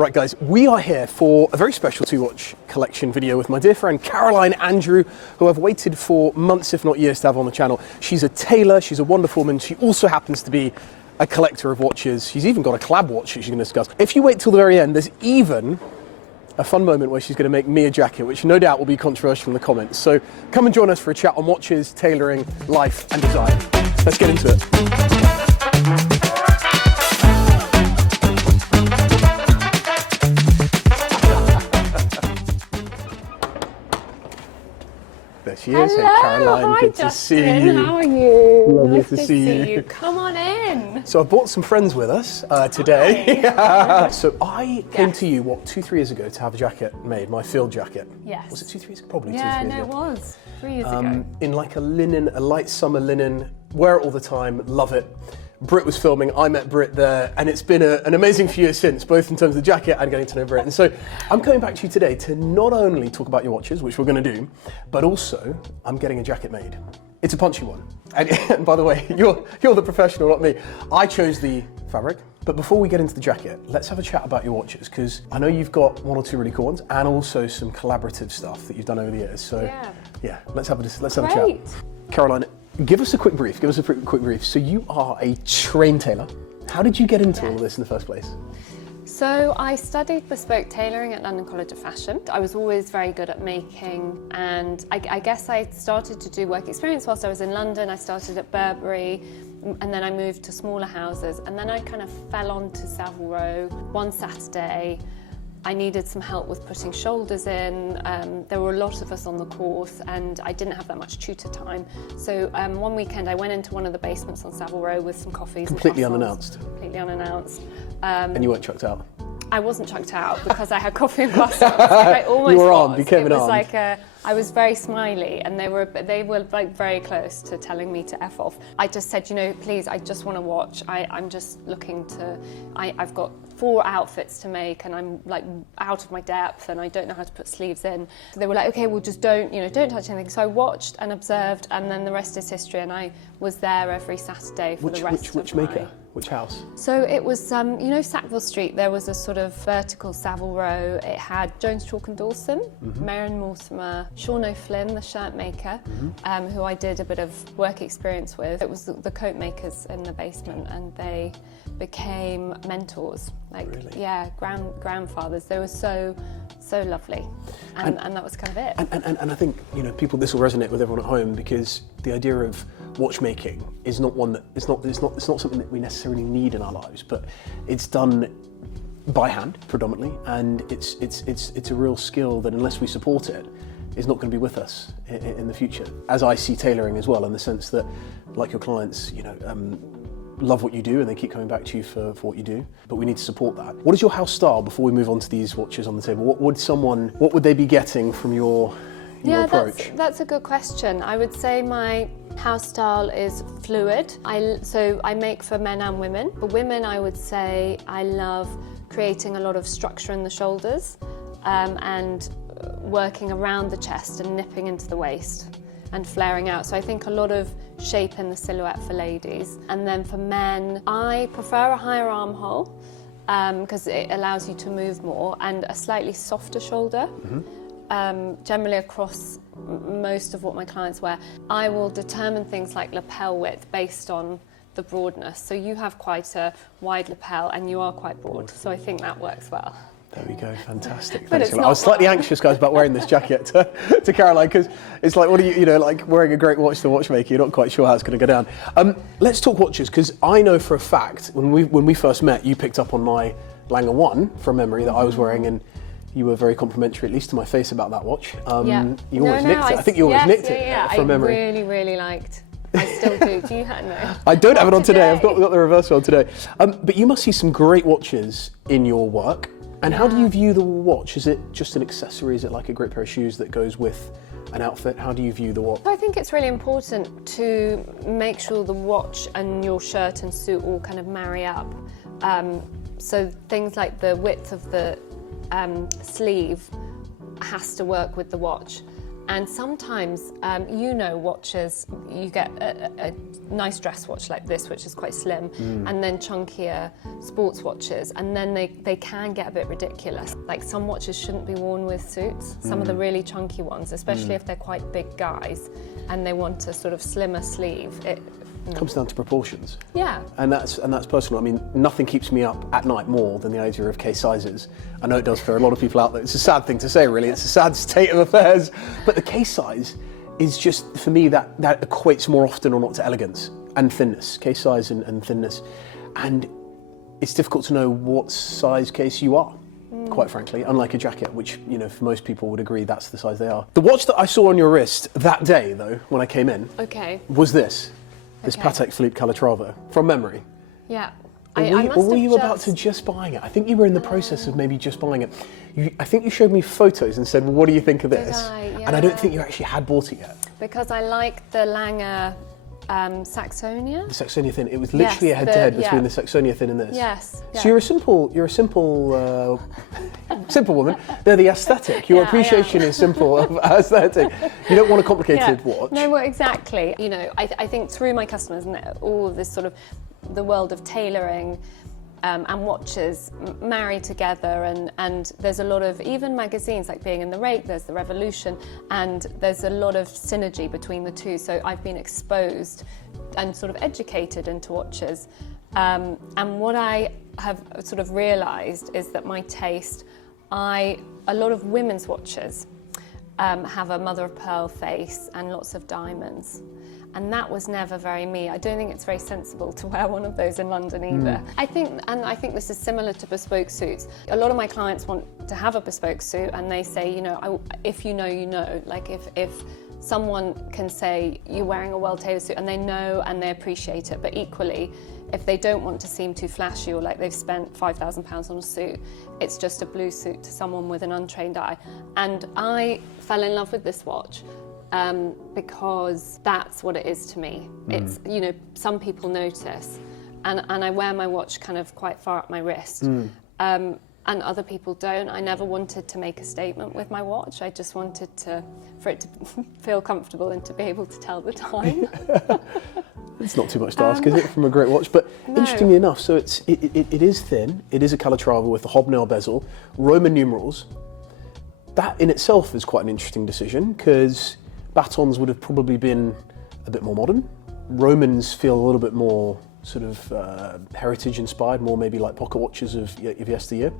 Right guys, we are here for a very special two-watch collection video with my dear friend Caroline Andrew, who I've waited for months, if not years, to have on the channel. She's a tailor, she's a wonderful woman, she also happens to be a collector of watches. She's even got a collab watch that she's going to discuss. If you wait till the very end, there's even a fun moment where she's going to make me a jacket, which no doubt will be controversial in the comments. So come and join us for a chat on watches, tailoring, life and design. Let's get into it. There she is. Hello, hey Caroline, hi, good Justin. to see you. How are you? Lovely nice to see you. Come on in. So I brought some friends with us today. So I came to you, 2-3 years ago to have a jacket made, my field jacket. Yes. Was it 2-3 years ago? Probably Yeah, 2-3 years no, ago. it was 3 years ago. In like a light summer linen, wear it all the time, love it. Britt was filming, I met Britt there, and it's been an amazing few years since, both in terms of the jacket and getting to know Britt. And so I'm coming back to you today to not only talk about your watches, which we're going to do, but also I'm getting a jacket made. It's a punchy one. And by the way, you're the professional, not me. I chose the fabric. But before we get into the jacket, let's have a chat about your watches, because I know you've got one or two really cool ones, and also some collaborative stuff that you've done over the years. So yeah, let's have a chat. Caroline, give us a quick brief. So you are a trained tailor. How did you get into all of this in the first place? So I studied bespoke tailoring at London College of Fashion. I was always very good at making, and I guess I started to do work experience whilst I was in London. I started at Burberry, and then I moved to smaller houses, and then I kind of fell onto Savile Row one Saturday. I needed some help with putting shoulders in. There were a lot of us on the course and I didn't have that much tutor time. So one weekend I went into one of the basements on Savile Row with some coffees. Completely and unannounced? Completely unannounced. And you weren't chucked out? I wasn't chucked out because I had coffee and croissants. I almost you were was. on, became an It was armed. like I was very smiley, and they were like very close to telling me to F off. I just said, you know, please, I just want to watch. I'm just looking to, I've got 4 outfits to make and I'm like out of my depth and I don't know how to put sleeves in. So they were like, okay, well just don't touch anything. So I watched and observed, and then the rest is history, and I was there every Saturday for the rest of Which maker? Which house? So it was, you know, Sackville Street, there was a sort of vertical Savile Row. It had Jones, Chalk and Dawson, Marion Mortimer, Sean O'Flynn, the shirt maker, who I did a bit of work experience with. It was the coat makers in the basement, and they became mentors, like, really? yeah, grandfathers. They were so lovely, and that was kind of it. And I think, you know, this will resonate with everyone at home, because the idea of watchmaking is not one that it's not something that we necessarily need in our lives, but it's done by hand predominantly, and it's a real skill that, unless we support it, is not going to be with us in the future. As I see tailoring as well, in the sense that, like your clients, you know, love what you do and they keep coming back to you for what you do, but we need to support that. What is your house style, before we move on to these watches on the table? What would they be getting from your approach? That's a good question. I would say my house style is fluid. So I make for men and women. For women, I would say I love creating a lot of structure in the shoulders, and working around the chest and nipping into the waist and flaring out. So I think a lot of shape in the silhouette for ladies. And then for men, I prefer a higher armhole, because it allows you to move more, and a slightly softer shoulder. Generally across most of what my clients wear. I will determine things like lapel width based on the broadness. So you have quite a wide lapel and you are quite broad, so I think that works well. There we go, fantastic. But Thanks. I was slightly anxious, guys, about wearing this jacket to Caroline, because it's like, what do you know, like wearing a great watch to a watchmaker, you're not quite sure how it's going to go down. Let's talk watches, because I know for a fact, when we first met, you picked up on my Lange 1 from memory that I was wearing, and you were very complimentary, at least to my face, about that watch. You always nicked it. I think you always nicked it from memory. I really liked. I still do. Do you have no? I don't have it on today. I've got the reverse one today. But you must see some great watches in your work. And how do you view the watch? Is it just an accessory? Is it like a great pair of shoes that goes with an outfit? How do you view the watch? I think it's really important to make sure the watch and your shirt and suit all kind of marry up. So things like the width of the sleeve has to work with the watch, And sometimes, watches, you get a nice dress watch like this, which is quite slim, and then chunkier sports watches, and then they can get a bit ridiculous. Like some watches shouldn't be worn with suits, some of the really chunky ones, especially if they're quite big guys and they want a sort of slimmer sleeve. It comes down to proportions. Yeah. And that's personal. I mean, nothing keeps me up at night more than the idea of case sizes. I know it does for a lot of people out there. It's a sad thing to say, really. It's a sad state of affairs. But the case size is just, for me, that equates more often or not to elegance and thinness. Case size and thinness. And it's difficult to know what size case you are, quite frankly, unlike a jacket, which, for most people would agree that's the size they are. The watch that I saw on your wrist that day, though, when I came in, was this. This Patek Philippe Calatrava, from memory. Yeah. Or were you about to just buying it? I think you were in the process of maybe just buying it. I think you showed me photos and said, well, what do you think of this? Did I? Yeah. And I don't think you actually had bought it yet. Because I like the Lange Saxonia. The Saxonia thin. It was literally a head-to-head between the Saxonia thin and this. Yes. So you're a simple woman. They're the aesthetic. Your appreciation is simple of aesthetic. You don't want a complicated watch. No, well, exactly. I think through my customers and all of this sort of the world of tailoring and watches marry together, and there's a lot of, even magazines like Being in the Rake, there's the Revolution, and there's a lot of synergy between the two. So I've been exposed and sort of educated into watches. And what I have sort of realised is that my taste, a lot of women's watches have a mother of pearl face and lots of diamonds. And that was never very me. I don't think it's very sensible to wear one of those in London either. I think this is similar to bespoke suits. A lot of my clients want to have a bespoke suit, and they say, if you know, you know. Like if someone can say you're wearing a well-tailored suit and they know and they appreciate it, but equally, if they don't want to seem too flashy or like they've spent £5,000 on a suit, it's just a blue suit to someone with an untrained eye. And I fell in love with this watch because that's what it is to me. It's, some people notice, and I wear my watch kind of quite far up my wrist, and other people don't. I never wanted to make a statement with my watch. I just wanted for it to feel comfortable and to be able to tell the time. It's not too much to ask, is it, from a great watch? But interestingly enough, so it is thin. It is a Calatrava with a hobnail bezel, Roman numerals. That in itself is quite an interesting decision, because batons would have probably been a bit more modern. Romans feel a little bit more sort of heritage inspired, more maybe like pocket watches of yesteryear.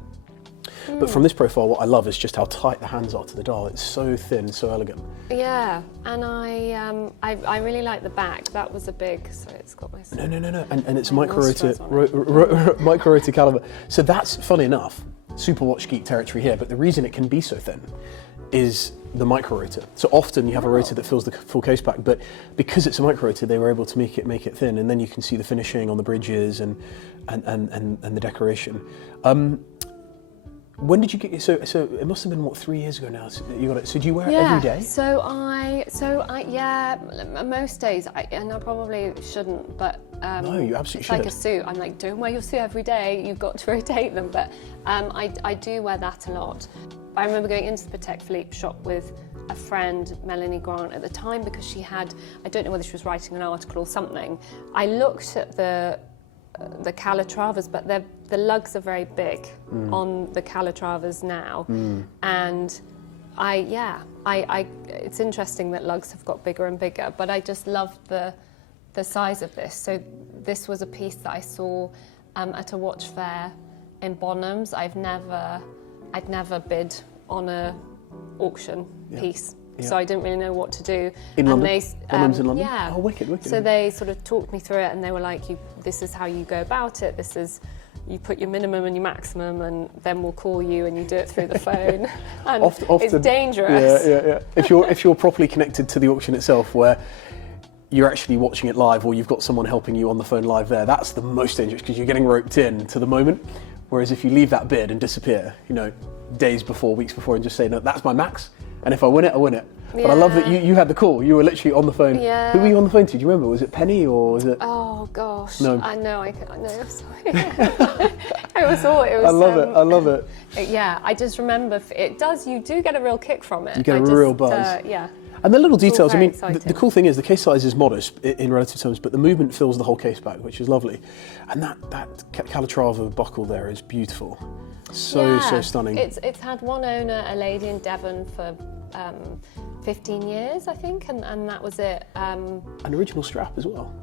But from this profile, what I love is just how tight the hands are to the dial. It's so thin, so elegant. Yeah, and I really like the back. That was a big, sorry, it's got my... No. And it's a micro-rotor caliber. So that's, funny enough, super watch geek territory here, but the reason it can be so thin is the micro-rotor. So often you have a rotor that fills the full case pack, but because it's a micro-rotor, they were able to make it thin, and then you can see the finishing on the bridges and the decoration. When did you get? So it must have been, what, 3 years ago now. So you got it. So do you wear it every day? So I most days, and I probably shouldn't, but no, you absolutely it's like a suit. I'm like, don't wear your suit every day. You've got to rotate them. But I do wear that a lot. I remember going into the Patek Philippe shop with a friend, Melanie Grant, at the time, because she had, I don't know whether she was writing an article or something. I looked at the Calatravas, but the lugs are very big on the Calatravas now, and it's interesting that lugs have got bigger and bigger, but I just love the size of this. So this was a piece that I saw at a watch fair in Bonhams. I'd never bid on a auction piece. Yeah. So I didn't really know what to do. In London? Bonhams in London? Yeah. Oh, wicked. So they sort of talked me through it, and they were like, this is how you go about it. This is, you put your minimum and your maximum, and then we'll call you and you do it through the phone. And often, it's dangerous. Yeah. If you're properly connected to the auction itself, where you're actually watching it live, or you've got someone helping you on the phone live there, that's the most dangerous, because you're getting roped in to the moment. Whereas if you leave that bid and disappear, days before, weeks before, and just say, no, that's my max, and if I win it, I win it. But I love that you had the call. You were literally on the phone. Yeah. Who were you on the phone to? Do you remember? Was it Penny, or was it? Oh gosh. No. I know. I'm sorry. It was all. It was. I love it. Yeah. I just remember. You do get a real kick from it. You get a real buzz. Yeah. And the little details, I very mean, the exciting. cool thing is the case size is modest in relative terms, but the movement fills the whole case back, which is lovely. And that Calatrava buckle there is beautiful. So stunning. It's had one owner, a lady in Devon, for 15 years, I think, and that was it. An original strap as well.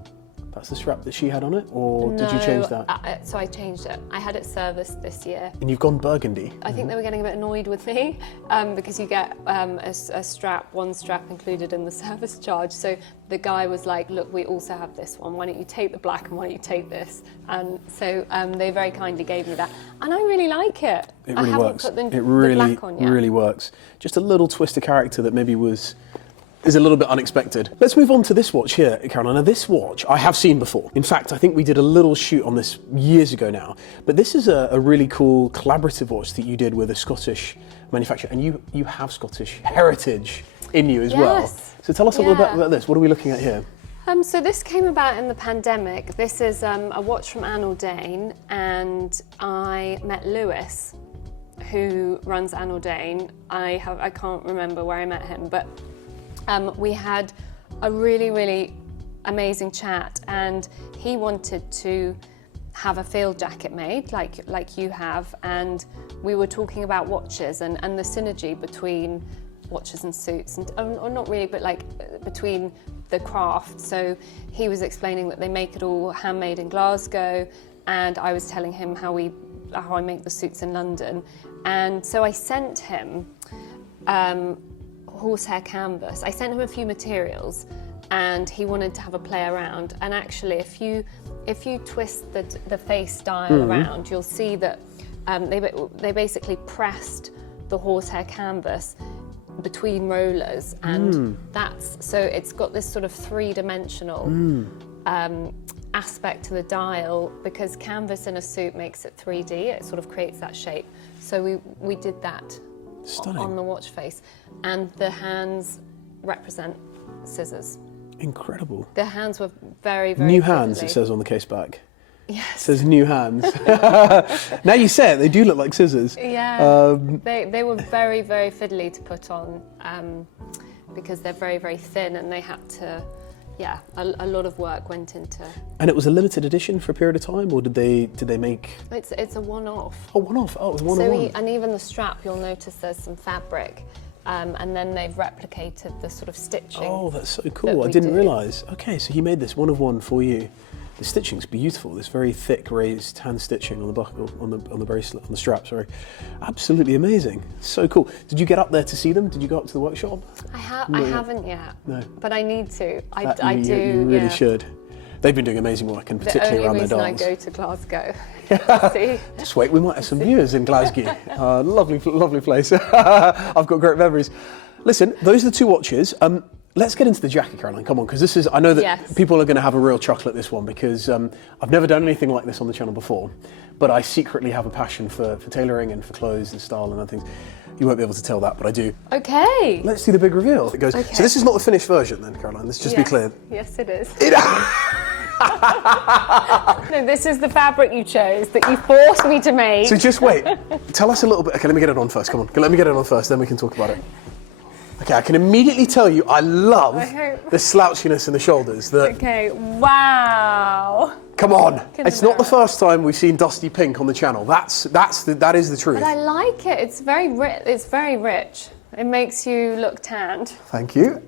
That's the strap that she had on it, or did you change that? So I changed it. I had it serviced this year. And you've gone burgundy. I think they were getting a bit annoyed with me because you get a strap, one strap included in the service charge. So the guy was like, look, we also have this one. Why don't you take the black and why don't you take this? And so they very kindly gave me that. And I really like it. It really I haven't works. put the It really, black on yet. really works. Just a little twist of character that maybe is a little bit unexpected. Let's move on to this watch here, Caroline. Now, this watch I have seen before. In fact, I think we did a little shoot on this years ago now. But this is a really cool collaborative watch that you did with a Scottish manufacturer, and you have Scottish heritage in you as well. Yes. So tell us a little bit Yeah. about this. What are we looking at here? So this came about in the pandemic. This is a watch from Anordain, and I met Lewis, who runs Anordain. I can't remember where I met him, but we had a really, really amazing chat, and he wanted to have a field jacket made like you have, and we were talking about watches and the synergy between watches and suits, and or not really, but like between the craft. So he was explaining that they make it all handmade in Glasgow, and I was telling him how I make the suits in London. And so I sent him horsehair canvas. I sent him a few materials, and he wanted to have a play around. And actually, if you twist the face dial around, you'll see that they basically pressed the horsehair canvas between rollers, and so it's got this sort of three-dimensional aspect to the dial, because canvas in a suit makes it 3D. It sort of creates that shape. So we did that. Stunning. On the watch face, and the hands represent scissors. Incredible. The hands were very, very New hands, fiddly. it says on the case back. Yes. It says new hands. Now you say it, they do look like scissors. Yeah. They were very, very fiddly to put on because they're very, very thin, and they had to. Yeah, a lot of work went into. And it was a limited edition for a period of time, or did they make? It's a one-off. Oh, one-off. Oh, it was one-on-one. And even the strap, you'll notice there's some fabric, and then they've replicated the sort of stitching. Oh, that's so cool. I we didn't do. realise. Okay, so he made this one-of-one for you. The stitching's beautiful. This very thick raised hand stitching on the buckle, on the bracelet, on the strap. Sorry, absolutely amazing. So cool. Did you get up there to see them? Did you go up to the workshop? I haven't yet. No. But I need to. That I do. You really yeah. should. They've been doing amazing work, and The particularly only around their reason I dials. go to Glasgow. See? Just wait, we might have some viewers in Glasgow. Lovely place. I've got great memories. Listen, those are the two watches. Let's get into the jacket, Caroline. Come on, because I know that Yes. people are going to have a real chuckle at this one, because I've never done anything like this on the channel before, but I secretly have a passion for tailoring and for clothes and style and other things. You won't be able to tell that, but I do. Okay. Let's do the big reveal. It goes. Okay. So this is not the finished version, then, Caroline. Let's just be clear. Yes, it is. No, this is the fabric you chose that you forced me to make. So just wait. Tell us a little bit. Okay, let me get it on first. Come on. Let me get it on first, then we can talk about it. Okay, I can immediately tell you I love the slouchiness in the shoulders. Okay, wow. Come on. Can It's not the bear it. first time we've seen dusty pink on the channel. That is the truth. But I like it. It's very rich. It's very rich. It makes you look tanned. Thank you.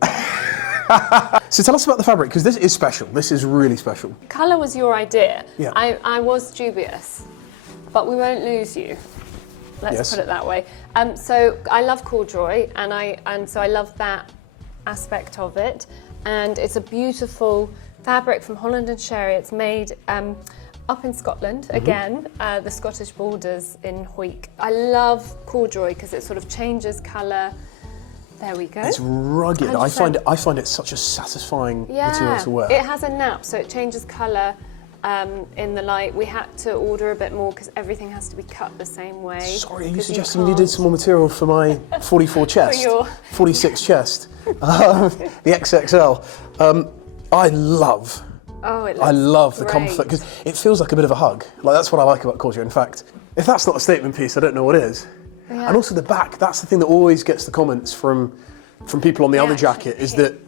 So tell us about the fabric, because this is special. This is really special. Colour was your idea. Yeah. I was dubious, but we won't lose you. Let's Yes. put it that way. So I love corduroy, and so I love that aspect of it. And it's a beautiful fabric from Holland and Sherry. It's made up in Scotland, again, the Scottish borders in Hoyk. I love corduroy because it sort of changes colour. There we go. It's rugged. I 100%. find it such a satisfying material to wear. It has a nap, so it changes colour in the light. We had to order a bit more because everything has to be cut the same way. Sorry, are you 'cause suggesting you did some more material for my 44 chest? your- 46 chest? The XXL. I love the great. comfort, because it feels like a bit of a hug. Like, that's what I like about corduroy. In fact, if that's not a statement piece, I don't know what is. Yeah. And also the back, that's the thing that always gets the comments from from people on the other actual jacket is that,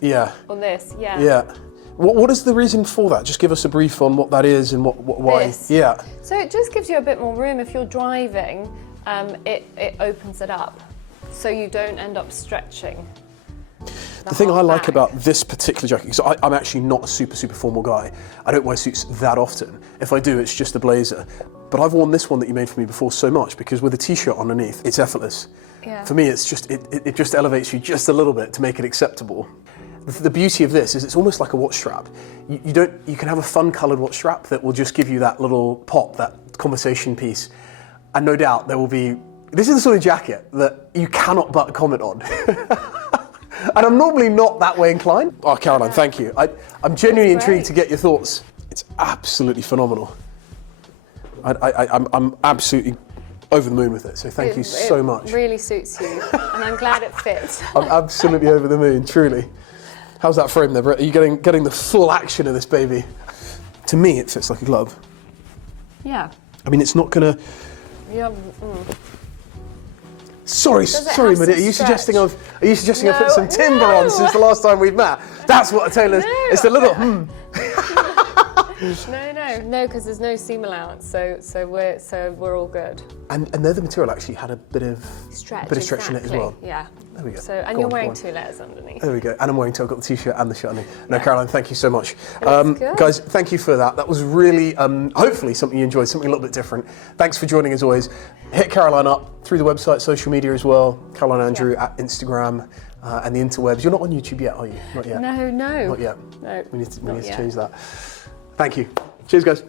On this, yeah. Yeah. What is the reason for that? Just give us a brief on what that is and why. This. Yeah. So it just gives you a bit more room. If you're driving, it opens it up, so you don't end up stretching. The thing I like back. about this particular jacket, because I'm actually not a super formal guy. I don't wear suits that often. If I do, it's just a blazer. But I've worn this one that you made for me before so much because with a t-shirt underneath, it's effortless. Yeah. For me, it's just it just elevates you just a little bit to make it acceptable. The beauty of this is it's almost like a watch strap. You can have a fun coloured watch strap that will just give you that little pop, that conversation piece. And no doubt there will be, this is the sort of jacket that you cannot but comment on. And I'm normally not that way inclined. Oh, Caroline, thank you. I'm genuinely intrigued to get your thoughts. It's absolutely phenomenal. I'm absolutely over the moon with it, so thank you so much. It really suits you, and I'm glad it fits. I'm absolutely over the moon, truly. How's that frame there, Brett? Are you getting the full action of this baby? To me, it fits like a glove. Yeah. I mean, it's not gonna... Yeah. Sorry, my dear. Are you suggesting I've put some timber on since the last time we've met? That's what a tailor's... It's a little No, because there's no seam allowance, so we're all good. And the material actually had a bit of Stretch, in it as well. Yeah. There we go. So, and you're wearing 2 layers underneath. There we go. And I'm wearing, I've got the t-shirt and the shirt underneath. No, Caroline, thank you so much. Good. Guys, thank you for that. That was really, hopefully something you enjoyed, something a little bit different. Thanks for joining as always. Hit Caroline up through the website, social media as well. Caroline Andrew at Instagram and the interwebs. You're not on YouTube yet, are you? Not yet. No. Not yet. No. We need to change that. Thank you. Cheers, guys.